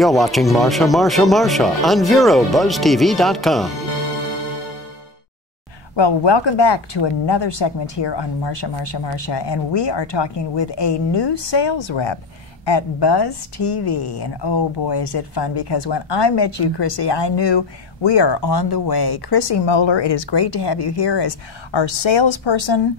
You're watching Marcia on VeroBuzzTV.com. Well, welcome back to another segment here on Marcia, and we are talking with a new sales rep at buzzTV, and oh boy, is it fun, because when I met you, Chrissy, I knew we are on the way. Chrissy Moller, it is great to have you here as our salesperson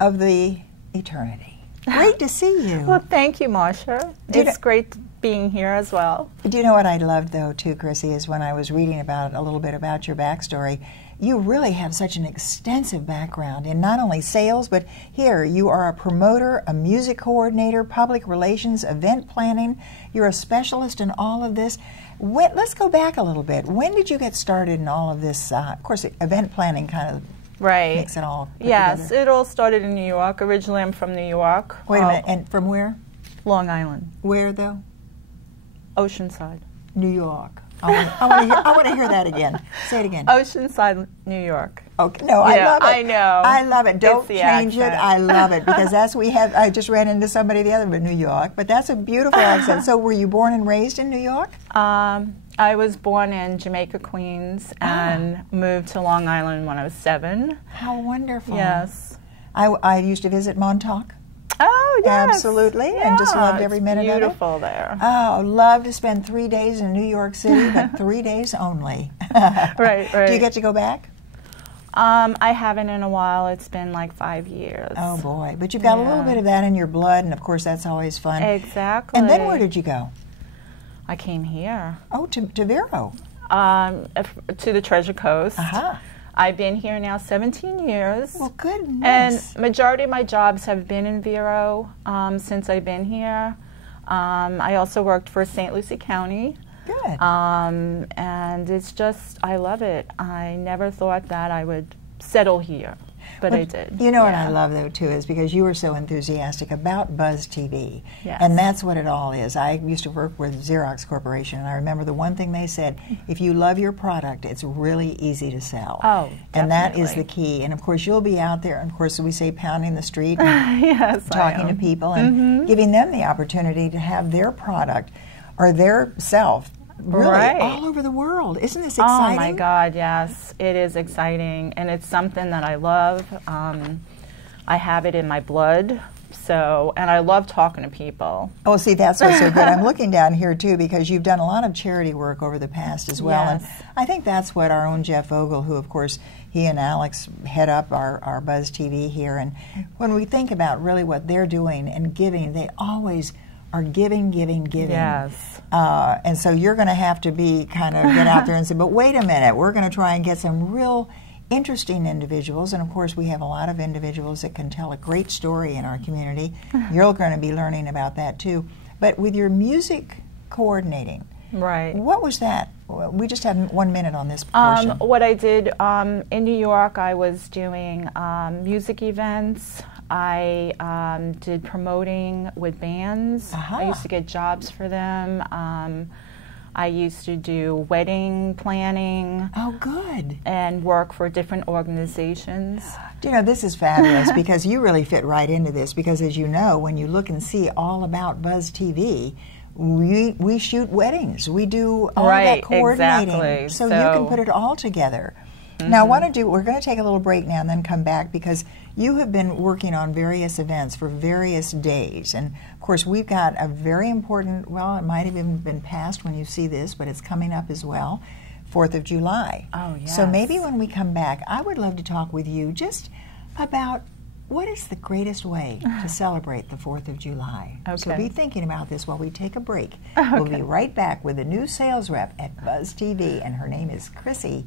of the eternity. Great to see you. Well, thank you, Marcia. It's great being here as well. Do you know what I loved, though, too, Chrissy, is when I was reading about a little bit about your backstory, you really have such an extensive background in not only sales, but here you are a promoter, a music coordinator, public relations, event planning. You're a specialist in all of this. Let's go back a little bit. When did you get started in all of this? Of course, event planning kind of makes it all put together. It all started in New York. Originally, I'm from New York. Wait a minute, and from where? Long Island. Where, though? Oceanside. New York. I want to hear that again. Say it again. Oceanside, New York. Okay. No, I love it. I know. I love it. Don't change accent. it. I love it, because that's we have. I just ran into somebody the other day in New York, but that's a beautiful accent. So, were you born and raised in New York? I was born in Jamaica, Queens, and moved to Long Island when I was 7. How wonderful. Yes. I used to visit Montauk. Oh, yes. Absolutely, and just loved every minute of it. Beautiful there. Oh, love to spend 3 days in New York City, but 3 days only. Right. Do you get to go back? I haven't in a while. It's been like 5 years. Oh, boy. But you've got a little bit of that in your blood, and of course that's always fun. Exactly. And then where did you go? I came here. Oh, to Vero. To the Treasure Coast. Uh-huh. I've been here now 17 years. Well, goodness. And majority of my jobs have been in Vero since I've been here. I also worked for St. Lucie County. Good. And it's just, I love it. I never thought that I would settle here, but I did. You know what I love, though, too, is because you were so enthusiastic about buzzTV. Yes. And that's what it all is. I used to work with Xerox Corporation, and I remember the one thing they said, if you love your product, it's really easy to sell. Oh, definitely. And that is the key. And, of course, you'll be out there, and, of course, we say pounding the street and yes, talking to people and giving them the opportunity to have their product or their self really all over the world. Isn't this exciting? Oh my God, yes. It is exciting, and it's something that I love. I have it in my blood, and I love talking to people. Oh, see, that's what's so good. I'm looking down here, too, because you've done a lot of charity work over the past as well. Yes. And I think that's what our own Jeff Vogel, who, of course, he and Alex head up our buzzTV here. And when we think about really what they're doing and giving, they always are giving. Yes. And so you're going to have to get out there and say, but wait a minute, we're going to try and get some real interesting individuals. And of course, we have a lot of individuals that can tell a great story in our community. You're going to be learning about that too. But with your music coordinating, what was that? We just have 1 minute on this portion. What I did in New York, I was doing music events. I did promoting with bands. I used to get jobs for them. I used to do wedding planning. Oh, good. And work for different organizations. Do you know, this is fabulous because you really fit right into this, because as you know, when you look and see all about buzzTV, we shoot weddings. We do all that coordinating. Exactly. So you can put it all together. Now, we're going to take a little break now and then come back, because you have been working on various events for various days. And, of course, we've got a very important, well, it might have even been past when you see this, but it's coming up as well, 4th of July. Oh, yes. So maybe when we come back, I would love to talk with you just about what is the greatest way to celebrate the 4th of July. Okay. So be thinking about this while we take a break. We'll be right back with a new sales rep at buzzTV, and her name is Chrissy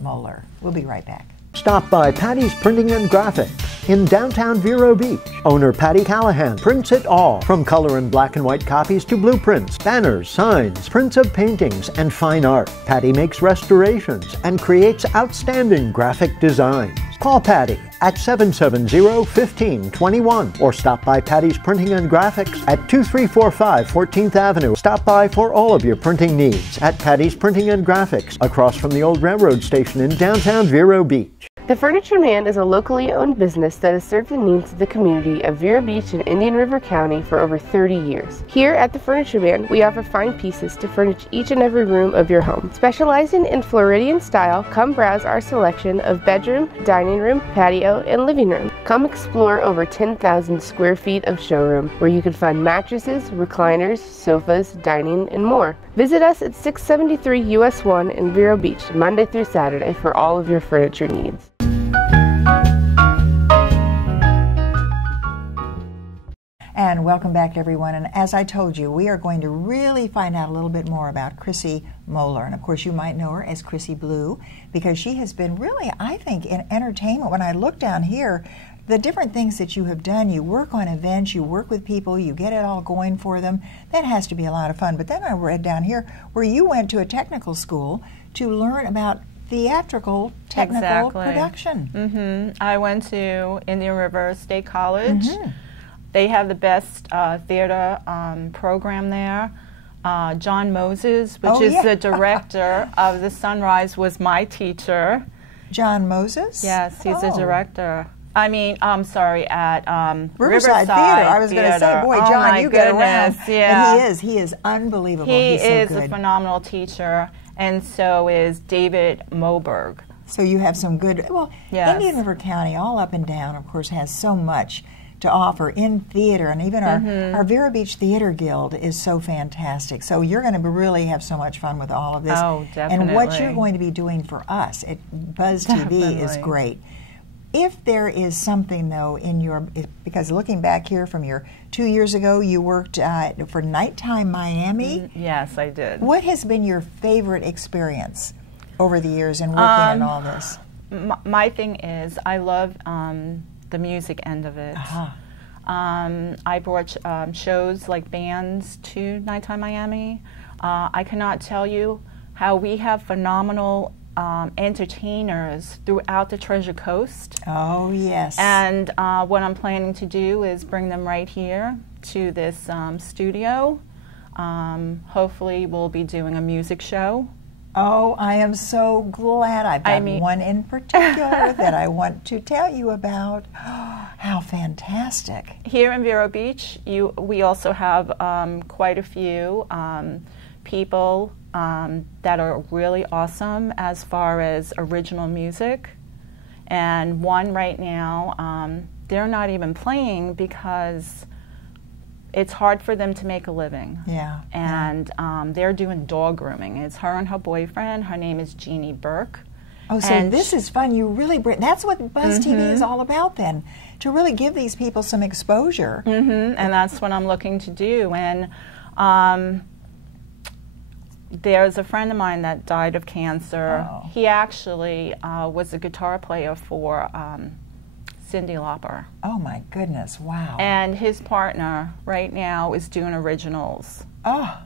Moller. We'll be right back. Stop by Patty's Printing and Graphics in downtown Vero Beach. Owner Patty Callahan prints it all, from color and black and white copies to blueprints, banners, signs, prints of paintings, and fine art. Patty makes restorations and creates outstanding graphic designs. Call Patty at 770-1521 or stop by Patty's Printing and Graphics at 2345 14th Avenue. Stop by for all of your printing needs at Patty's Printing and Graphics, across from the old railroad station in downtown Vero Beach. The Furniture Man is a locally owned business that has served the needs of the community of Vero Beach and Indian River County for over 30 years. Here at the Furniture Man, we offer fine pieces to furnish each and every room of your home. Specializing in Floridian style, come browse our selection of bedroom, dining room, patio, and living room. Come explore over 10,000 square feet of showroom where you can find mattresses, recliners, sofas, dining, and more. Visit us at 673 US 1 in Vero Beach, Monday through Saturday for all of your furniture needs. And welcome back, everyone. And as I told you, we are going to really find out a little bit more about Chrissy Moller. And of course, you might know her as Chrissy Blue, because she has been really, I think, in entertainment. When I look down here, the different things that you have done, you work on events, you work with people, you get it all going for them. That has to be a lot of fun. But then I read down here where you went to a technical school to learn about theatrical technical production. I went to Indian River State College. They have the best theater program there. John Moses, which is the director of The Sunrise, was my teacher. John Moses? Yes, he's the director. I mean, I'm sorry, at Riverside Theater. I was going to say, boy, John, you get around. Yeah. And he is unbelievable. He He's is a phenomenal teacher, and so is David Moberg. So you have some good, well, Indian River County, all up and down, of course, has so much to offer in theater, and even our Vero Beach Theater Guild is so fantastic. So you're going to really have so much fun with all of this. Oh, definitely. And what you're going to be doing for us at buzzTV is great. If there is something, though, in your, because looking back here from your 2 years ago, you worked for Nighttime Miami. Yes, I did. What has been your favorite experience over the years in working in all this? My thing is, I love the music end of it. I brought shows like bands to Nighttime Miami. I cannot tell you how we have phenomenal entertainers throughout the Treasure Coast. Oh, yes. And what I'm planning to do is bring them right here to this studio. Hopefully we'll be doing a music show. Oh, I am so glad. I've got one in particular that I want to tell you about. How fantastic. Here in Vero Beach, we also have quite a few people that are really awesome as far as original music. And one right now, they're not even playing because it's hard for them to make a living. Yeah. And they're doing dog grooming. It's her and her boyfriend. Her name is Jeannie Burke. Oh, so this is fun. You really that's what buzzTV is all about then, to really give these people some exposure. And that's what I'm looking to do. And there's a friend of mine that died of cancer. He actually was a guitar player for Cyndi Lauper. Oh my goodness, wow. And his partner right now is doing originals. Oh.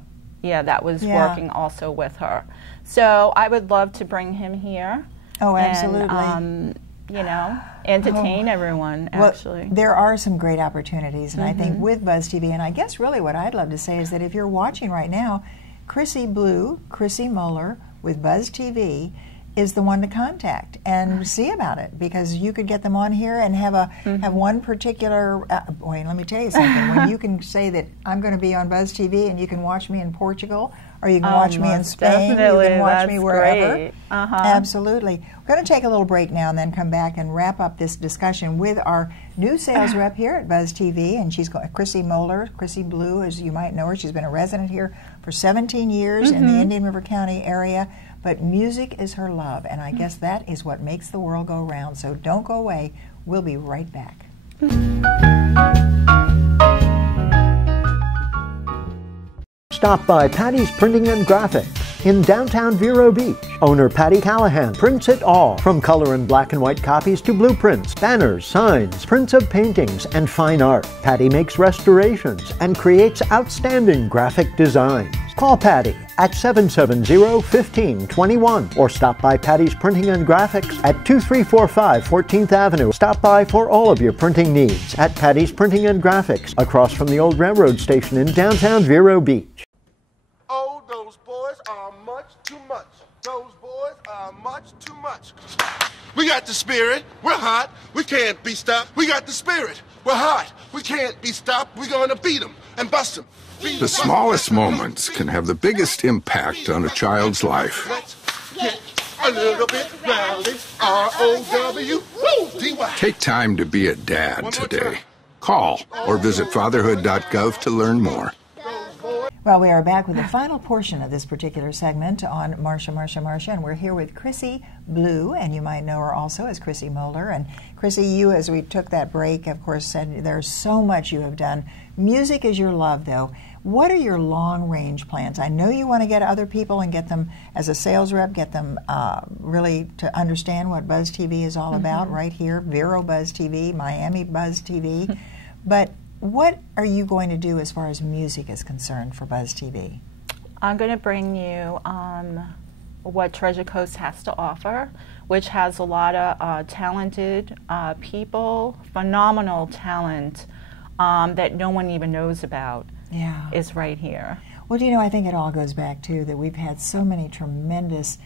Yeah, that was working also with her. So I would love to bring him here. Oh, absolutely. And, you know, entertain everyone, actually. Well, there are some great opportunities, and I think with buzzTV, and I guess really what I'd love to say is that if you're watching right now, Chrissy Blue, Chrissy Moller with buzzTV is the one to contact and see about it, because you could get them on here and have have one particular boy, let me tell you something, when you can say that I'm going to be on buzzTV and you can watch me in Portugal, or you can watch me in Spain, you can watch me wherever. Absolutely. We're going to take a little break now and then come back and wrap up this discussion with our new sales rep here at buzzTV, and she's Chrissy Moller, Chrissy Blue, as you might know her. She's been a resident here for 17 years in the Indian River County area. But music is her love, and I guess that is what makes the world go round. So don't go away. We'll be right back. Stop by Patty's Printing and Graphics in downtown Vero Beach. Owner Patty Callahan prints it all, from color and black and white copies to blueprints, banners, signs, prints of paintings, and fine art. Patty makes restorations and creates outstanding graphic designs. Call Patty at 770-1521 or stop by Patty's Printing and Graphics at 2345 14th Avenue. Stop by for all of your printing needs at Patty's Printing and Graphics, across from the old railroad station in downtown Vero Beach. Oh, those boys are much too much. Those boys are much too much. We got the spirit. We're hot. We can't be stopped. We got the spirit. We're hot. We can't be stopped. We're going to beat them and bust them. The smallest moments can have the biggest impact on a child's life. Let's get a little bit rowdy. R-O-W-D-Y. Take time to be a dad today. Call or visit fatherhood.gov to learn more. Well, we are back with the final portion of this particular segment on Marcia, Marcia, Marcia, and we're here with Chrissy Blue, and you might know her also as Chrissy Moller. And Chrissy, you, as we took that break, of course, said there's so much you have done. Music is your love, though. What are your long-range plans? I know you want to get other people and get them as a sales rep, get them really to understand what buzzTV is all about right here, Vero buzzTV, Miami buzzTV. But what are you going to do as far as music is concerned for buzzTV? I'm going to bring you what Treasure Coast has to offer, which has a lot of talented people, phenomenal talent that no one even knows about. Yeah, is right here. Well, do you know, I think it all goes back to that we've had so many tremendous,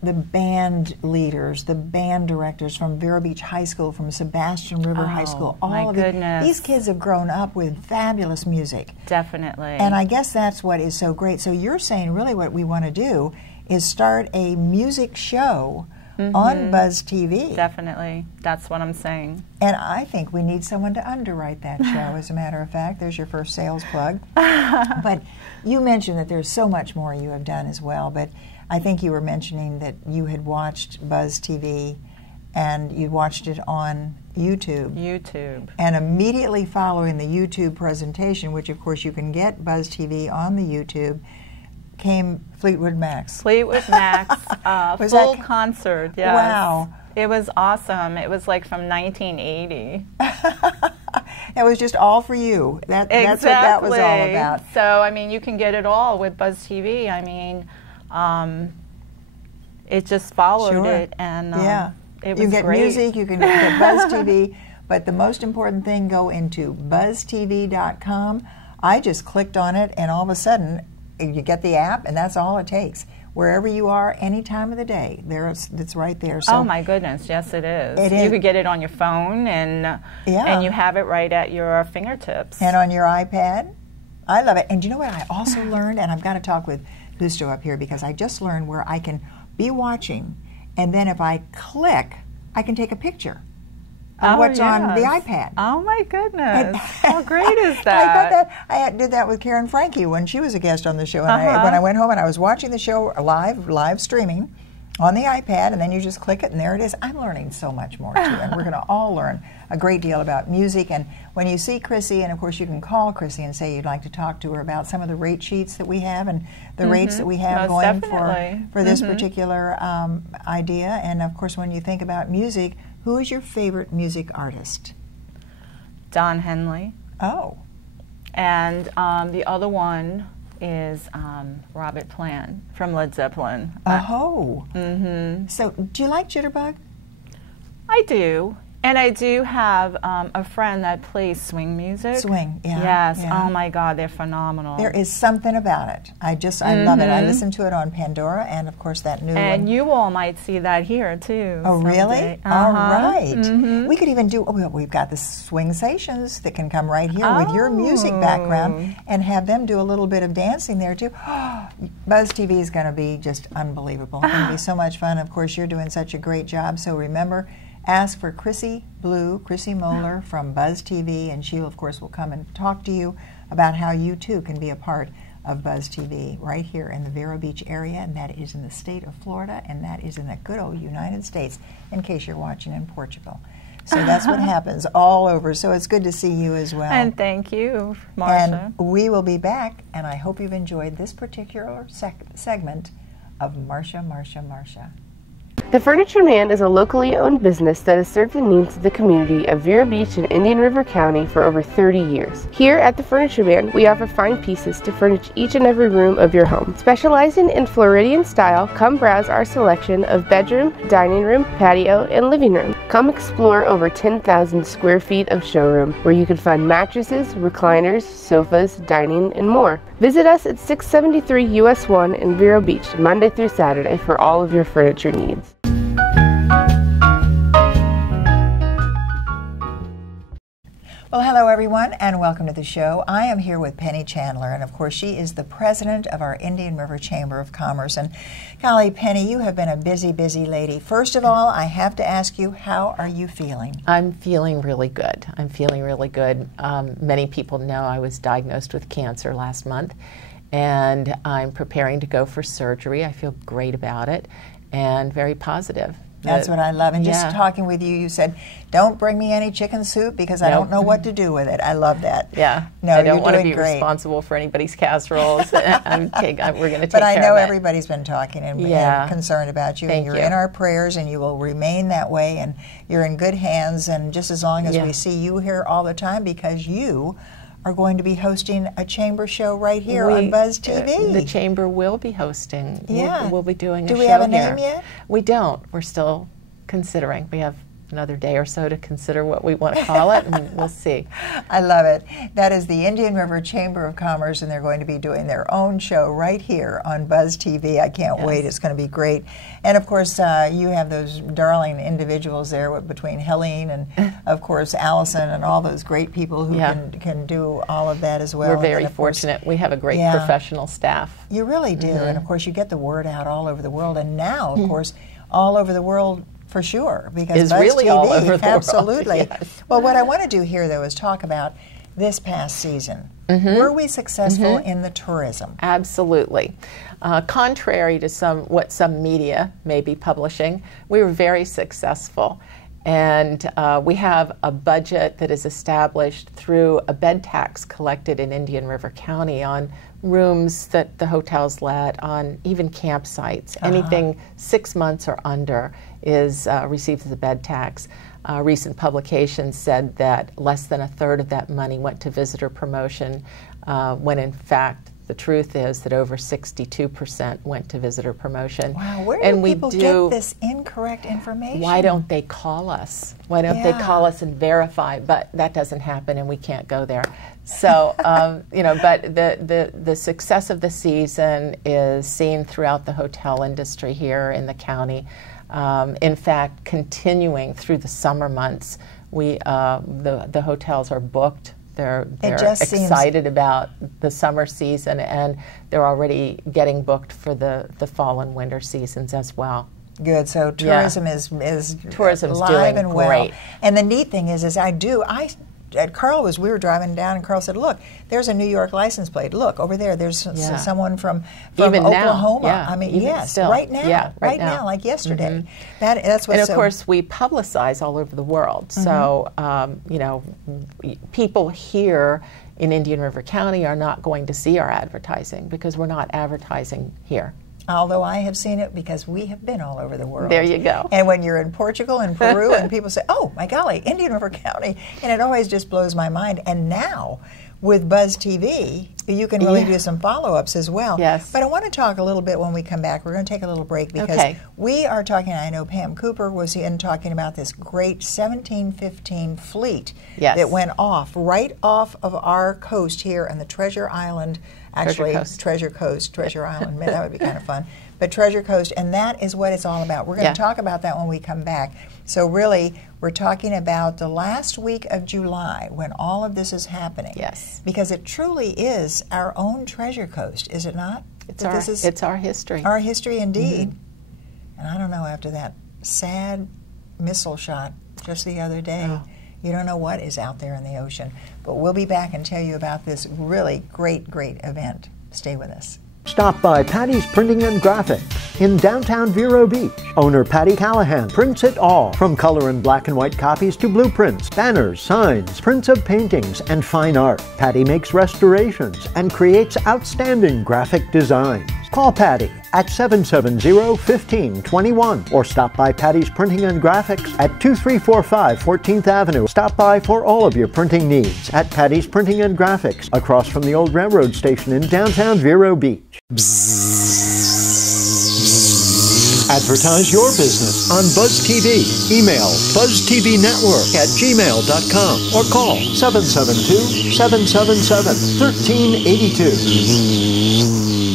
the band leaders, the band directors from Vero Beach High School, from Sebastian River High School, all of it. These kids have grown up with fabulous music. Definitely. And I guess that's what is so great. So you're saying really what we want to do is start a music show on buzzTV. Definitely. That's what I'm saying. And I think we need someone to underwrite that show, as a matter of fact. There's your first sales plug. But you mentioned that there's so much more you have done as well. But I think you were mentioning that you had watched buzzTV and you watched it on YouTube. And immediately following the YouTube presentation, which of course you can get buzzTV on the YouTube, came Fleetwood Mac's. Fleetwood Mac's full concert, yes. Wow. It was awesome. It was like from 1980. It was just all for you. That's what that was all about. So, I mean, you can get it all with buzzTV. I mean, it just followed it, and it was you get great. Music, you can get buzzTV, but the most important thing, go into buzztv.com. I just clicked on it, and all of a sudden, you get the app, and that's all it takes. Wherever you are, any time of the day, it's right there. So oh my goodness, yes it is. You could get it on your phone, and you have it right at your fingertips. And on your iPad. I love it. And you know what I also learned, and I've got to talk with Gusto up here, because I just learned where I can be watching, and then if I click, I can take a picture of what's on the iPad. Oh my goodness! How great is that? I got that. I did that with Karen Franke when she was a guest on the show. And when I went home and I was watching the show live streaming on the iPad, and then you just click it, and there it is. I'm learning so much more too, and we're going to all learn a great deal about music. And when you see Chrissy, and of course you can call Chrissy and say you'd like to talk to her about some of the rate sheets that we have and the rates that we have going for this particular idea. And of course, when you think about music, who is your favorite music artist? Don Henley. Oh. And the other one is Robert Plant from Led Zeppelin. Oh. So, do you like Jitterbug? I do. And I do have a friend that plays swing music. Swing, yeah. Yes. Yeah. Oh my God, they're phenomenal. There is something about it. I love it. I listen to it on Pandora, and of course that new one. And you all might see that here too. Oh, really? All right. We could even do. Oh, we've got the Swingsations that can come right here with your music background, and have them do a little bit of dancing there too. buzzTV is going to be just unbelievable. It's going to be so much fun. Of course, you're doing such a great job. So remember, ask for Chrissy Blue, Chrissy Moller from buzzTV, and she, of course, will come and talk to you about how you, too, can be a part of buzzTV right here in the Vero Beach area, and that is in the state of Florida, and that is in the good old United States, in case you're watching in Portugal. So that's what happens all over. So it's good to see you as well. And thank you, Marcia. And we will be back, and I hope you've enjoyed this particular segment of Marcia, Marcia, Marcia. The Furniture Man is a locally owned business that has served the needs of the community of Vero Beach and Indian River County for over 30 years. Here at the Furniture Man, we offer fine pieces to furnish each and every room of your home. Specializing in Floridian style, come browse our selection of bedroom, dining room, patio, and living room. Come explore over 10,000 square feet of showroom, where you can find mattresses, recliners, sofas, dining, and more. Visit us at 673 US 1 in Vero Beach, Monday through Saturday, for all of your furniture needs. Well, hello everyone, and welcome to the show. I am here with Penny Chandler, and of course she is the president of our Indian River Chamber of Commerce. And golly, Penny, you have been a busy, busy lady. First of all, I have to ask you, how are you feeling? I'm feeling really good. I'm feeling really good. Many people know I was diagnosed with cancer last month, and I'm preparing to go for surgery. I feel great about it and very positive. That's what I love. And just talking with you, you said, don't bring me any chicken soup because I don't know what to do with it. I love that. Yeah. No, I don't want to be great. responsible for anybody's casseroles. We're going to take care of it. But I know everybody's been talking and concerned about you. Thank and you're you. in our prayers, and you will remain that way. And you're in good hands. And just as long as we see you here all the time, because you are going to be hosting a chamber show right here on buzzTV. The chamber will be hosting. Yeah. We'll be doing a show here. Do we have a here. name yet? We don't. We're still considering. We have another day or so to consider what we want to call it, and we'll see. I love it. That is the Indian River Chamber of Commerce, and they're going to be doing their own show right here on buzzTV. I can't wait. It's going to be great. And of course, you have those darling individuals there between Helene and, of course, Allison and all those great people who can do all of that as well. We're very fortunate. We have a great professional staff. You really do. And of course, you get the word out all over the world. And now, of course, all over the world for sure, because it's really all over the absolutely. world. Yes. Well, what I want to do here, though, is talk about this past season. Were we successful in the tourism? Absolutely. Contrary to what some media may be publishing, we were very successful. And we have a budget that is established through a bed tax collected in Indian River County on rooms that the hotels let, on even campsites. Anything 6 months or under is received as a bed tax. Recent publications said that less than a third of that money went to visitor promotion, when in fact the truth is that over 62% went to visitor promotion. Wow, where do people get this incorrect information? Why don't they call us? Why don't they call us and verify? But that doesn't happen, and we can't go there. So, you know, but the success of the season is seen throughout the hotel industry here in the county. In fact, continuing through the summer months, the hotels are booked. They're excited about the summer season, and they're already getting booked for the fall and winter seasons as well. Good. So tourism is tourism's live doing and well. Great. And the neat thing is we were driving down, and Carl said, "Look, there's a New York license plate. Look over there. There's someone from even Oklahoma. Now, I mean, still. right now, right now, like yesterday. That's what's and of course, we publicize all over the world. So, you know, people here in Indian River County are not going to see our advertising because we're not advertising here. Although I have seen it because we have been all over the world. There you go. And when you're in Portugal and Peru and people say, oh, my golly, Indian River County, and it always just blows my mind. And now, with buzzTV, you can really do some follow-ups as well. Yes. But I want to talk a little bit when we come back. We're going to take a little break because we are talking, I know Pam Cooper was in talking about this great 1715 fleet that went right off of our coast here on the Treasure Island. Actually, Treasure Island. Man, that would be kind of fun. But Treasure Coast, and that is what it's all about. We're going to talk about that when we come back. So really, we're talking about the last week of July when all of this is happening. Yes. Because it truly is our own Treasure Coast, is it not? It's our history. Our history indeed. And I don't know, after that sad missile shot just the other day, you don't know what is out there in the ocean. But we'll be back and tell you about this really great, great event. Stay with us. Stop by Patty's Printing and Graphics in downtown Vero Beach. Owner Patty Callahan prints it all, from color and black and white copies to blueprints, banners, signs, prints of paintings, and fine art. Patty makes restorations and creates outstanding graphic designs. Call Patty at 770-1521 or stop by Patty's Printing and Graphics at 2345 14th Avenue. Stop by for all of your printing needs at Patty's Printing and Graphics across from the old railroad station in downtown Vero Beach. Advertise your business on buzzTV. Email buzztvnetwork@gmail.com or call 772-777-1382.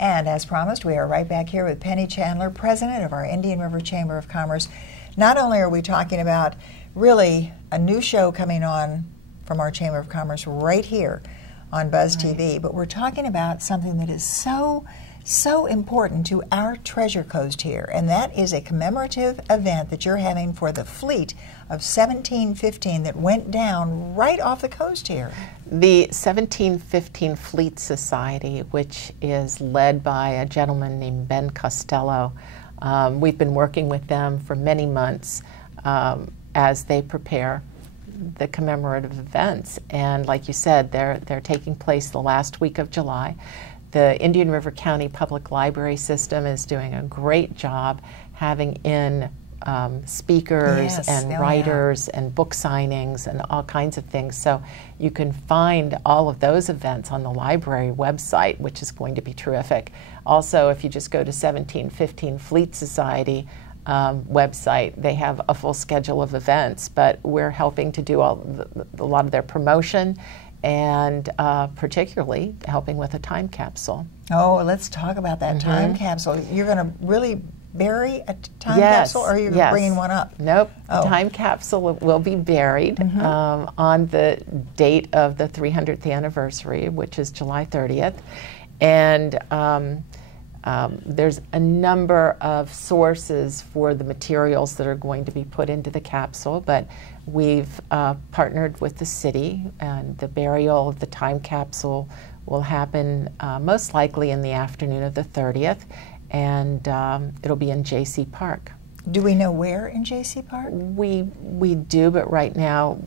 And as promised, we are right back here with Penny Chandler, president of our Indian River Chamber of Commerce. Not only are we talking about really a new show coming on from our Chamber of Commerce right here on buzzTV. But we're talking about something that is so important to our treasure coast here, and that is a commemorative event that you're having for the fleet of 1715 that went down right off the coast here. The 1715 Fleet Society, which is led by a gentleman named Ben Costello. We've been working with them for many months as they prepare the commemorative events, and like you said, they're taking place the last week of July. The Indian River County Public Library System is doing a great job having in speakers and writers and book signings and all kinds of things. So you can find all of those events on the library website, which is going to be terrific. Also, if you just go to 1715 Fleet Society website, they have a full schedule of events, but we're helping to do a lot of their promotion and particularly helping with a time capsule. Oh, let's talk about that time capsule. You're going to really bury a time capsule, or are you bringing one up? Nope. The time capsule will be buried on the date of the 300th anniversary, which is July 30th. And there's a number of sources for the materials that are going to be put into the capsule, but we've partnered with the city, and the burial of the time capsule will happen most likely in the afternoon of the 30th, and it'll be in J.C. Park. Do we know where in J.C. Park? We do, but right now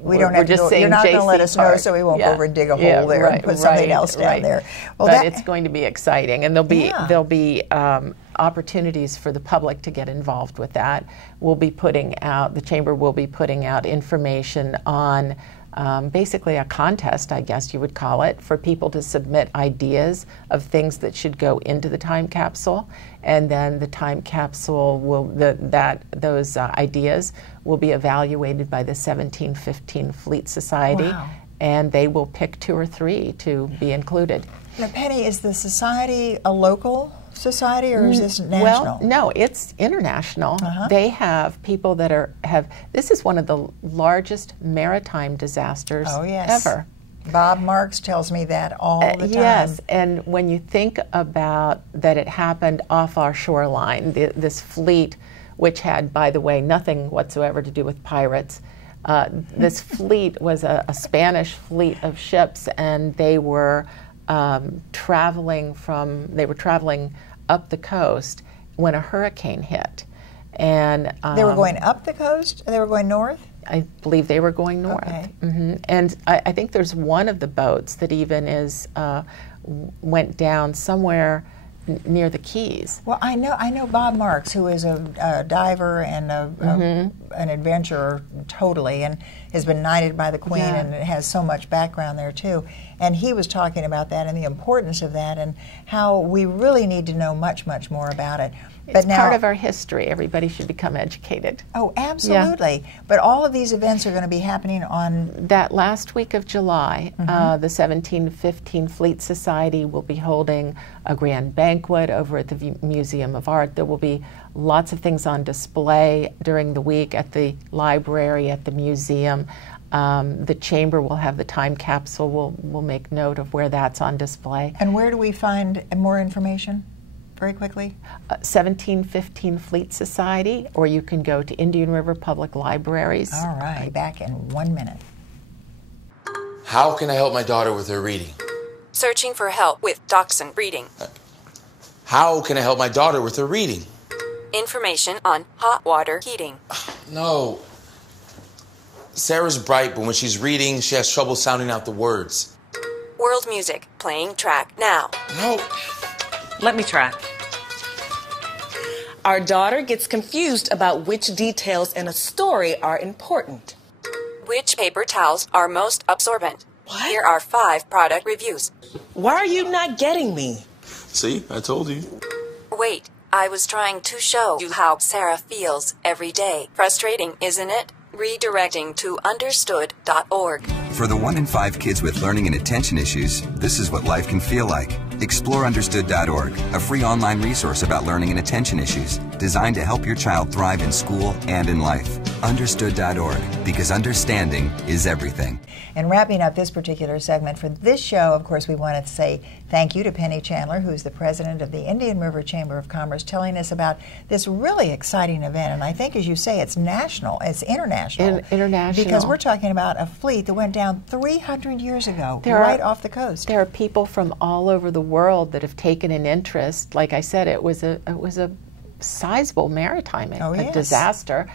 we're just saying you're not going to let us know, so we won't go over and dig a hole there and put something else down there. Well, but it's going to be exciting, and there'll be opportunities for the public to get involved with that. We'll be putting out, the Chamber will be putting out information on basically a contest, I guess you would call it, for people to submit ideas of things that should go into the time capsule, and then the time capsule will those ideas will be evaluated by the 1715 Fleet Society, and they will pick 2 or 3 to be included. Now, Penny, is the society a local society, or is this national? Well, no, it's international. They have people that this is one of the largest maritime disasters ever. Bob Marks tells me that all the time. Yes, and when you think about that it happened off our shoreline, this fleet, which had, by the way, nothing whatsoever to do with pirates, this fleet was a Spanish fleet of ships, and they were traveling up the coast when a hurricane hit. And they were going up the coast? They were going north? I believe they were going north. Okay. And I think there's one of the boats that even went down somewhere near the Keys. Well, I know Bob Marks, who is a diver and an adventurer totally, and has been knighted by the Queen, and has so much background there too. And he was talking about that and the importance of that, and how we really need to know much more about it. It's part of our history. Everybody should become educated. Oh, absolutely. Yeah. But all of these events are going to be happening on that last week of July. The 1715 Fleet Society will be holding a grand banquet over at the Museum of Art. There will be lots of things on display during the week at the library, at the museum. The Chamber will have the time capsule. We'll make note of where that's on display. And where do we find more information? Very quickly? 1715 Fleet Society, or you can go to Indian River Public Libraries. All right, back in 1 minute. How can I help my daughter with her reading? Searching for help with Dachshund Reading. How can I help my daughter with her reading? Information on hot water heating. No. Sarah's bright, but when she's reading, she has trouble sounding out the words. World music, playing track now. No. Let me try. Our daughter gets confused about which details in a story are important. Which paper towels are most absorbent? What? Here are 5 product reviews. Why are you not getting me? See, I told you. Wait, I was trying to show you how Sarah feels every day. Frustrating, isn't it? Redirecting to understood.org. For the 1 in 5 kids with learning and attention issues, this is what life can feel like. Explore understood.org, a free online resource about learning and attention issues. designed to help your child thrive in school and in life. Understood.org, because understanding is everything. And wrapping up this particular segment for this show, of course, we want to say thank you to Penny Chandler, who's the president of the Indian River Chamber of Commerce, telling us about this really exciting event. And I think, as you say, it's national, it's international. International. Because we're talking about a fleet that went down 300 years ago, right off the coast. There are people from all over the world that have taken an interest. Like I said, it was a sizable maritime disaster.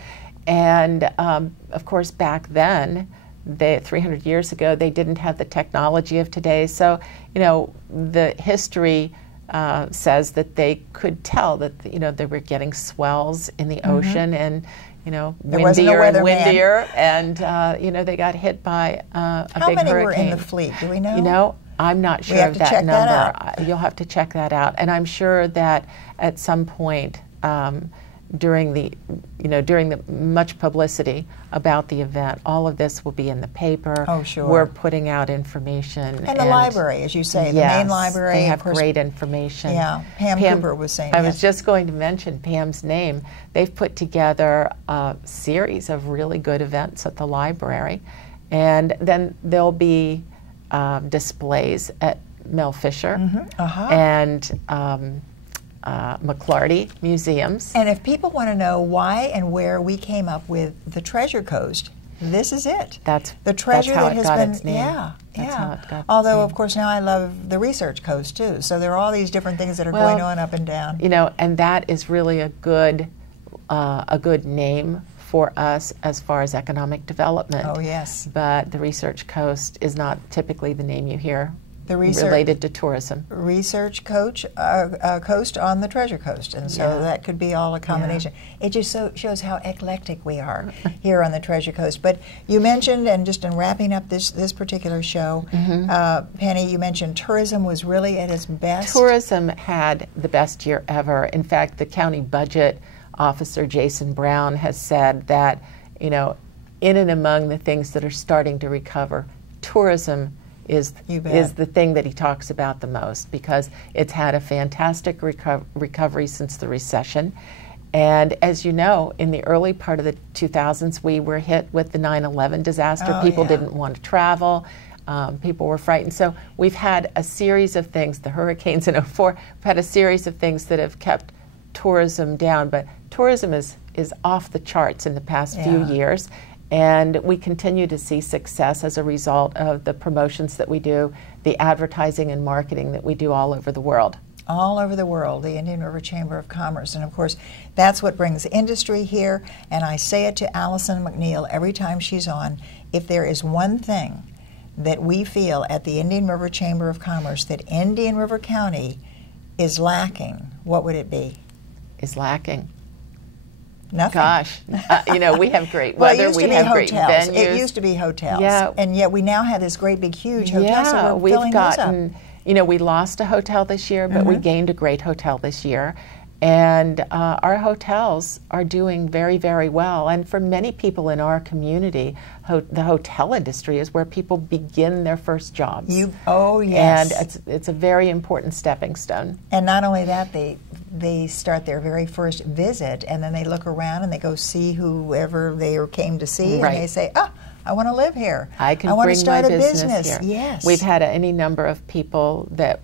And, of course, back then, 300 years ago, they didn't have the technology of today. So, you know, the history says that they could tell that, you know, they were getting swells in the ocean and, you know, windier and windier. And, you know, they got hit by a big hurricane. How many were in the fleet? Do we know? You know, I'm not sure of that number. You'll have to check that out. And I'm sure that at some point, during the much publicity about the event, all of this will be in the paper. Oh, sure. We're putting out information. And the library, as you say, the main library. They have great information. Yeah, Pam Cooper was saying I was just going to mention Pam's name. They've put together a series of really good events at the library. And then there'll be displays at Mel Fisher and McClarty museums. And if people want to know why and where we came up with the Treasure Coast, this is it. That's the treasure that's how that has got been. Its name. Yeah, that's how it got Although, its name. of course, now I love the Research Coast too. So there are all these different things that are going on up and down. You know, and that is really a good name for us as far as economic development. Oh yes. But the Research Coast is not typically the name you hear. The related to tourism. Research Coast on the Treasure Coast, and so that could be all a combination. Yeah. It just shows how eclectic we are here on the Treasure Coast. But you mentioned, and just in wrapping up this particular show, Penny, you mentioned tourism was really at its best. Tourism had the best year ever. In fact, the county budget officer, Jason Brown, has said that, you know, in and among the things that are starting to recover, tourism is the thing that he talks about the most, because it's had a fantastic recovery since the recession. And as you know, in the early part of the 2000s, we were hit with the 9/11 disaster. People didn't want to travel. People were frightened. So we've had a series of things, the hurricanes in '04, we've had a series of things that have kept tourism down. But tourism is off the charts in the past few years. And we continue to see success as a result of the promotions that we do, the advertising and marketing that we do all over the world. All over the world, the Indian River Chamber of Commerce. And of course, that's what brings industry here. And I say it to Allison McNeil every time she's on. If there is one thing that we feel at the Indian River Chamber of Commerce that Indian River County is lacking, what would it be? Is lacking. Nothing. Gosh, you know, we have great weather, we have great venues. It used to be hotels, and yet we now have this great big huge hotel, so we're filling those up. You know, we lost a hotel this year, but we gained a great hotel this year. And our hotels are doing very, very well. And for many people in our community, the hotel industry is where people begin their first jobs. Oh, yes. And it's a very important stepping stone. And not only that, they start their very first visit, and then they look around and they go see whoever they came to see, and they say, oh, I want to live here. I want to start my a business here. Yes. We've had any number of people that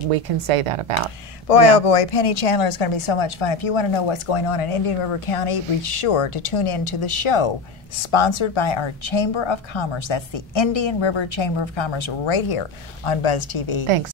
we can say that about. Boy, oh boy, Penny Chandler is going to be so much fun. If you want to know what's going on in Indian River County, be sure to tune in to the show sponsored by our Chamber of Commerce. That's the Indian River Chamber of Commerce right here on buzzTV. Thanks.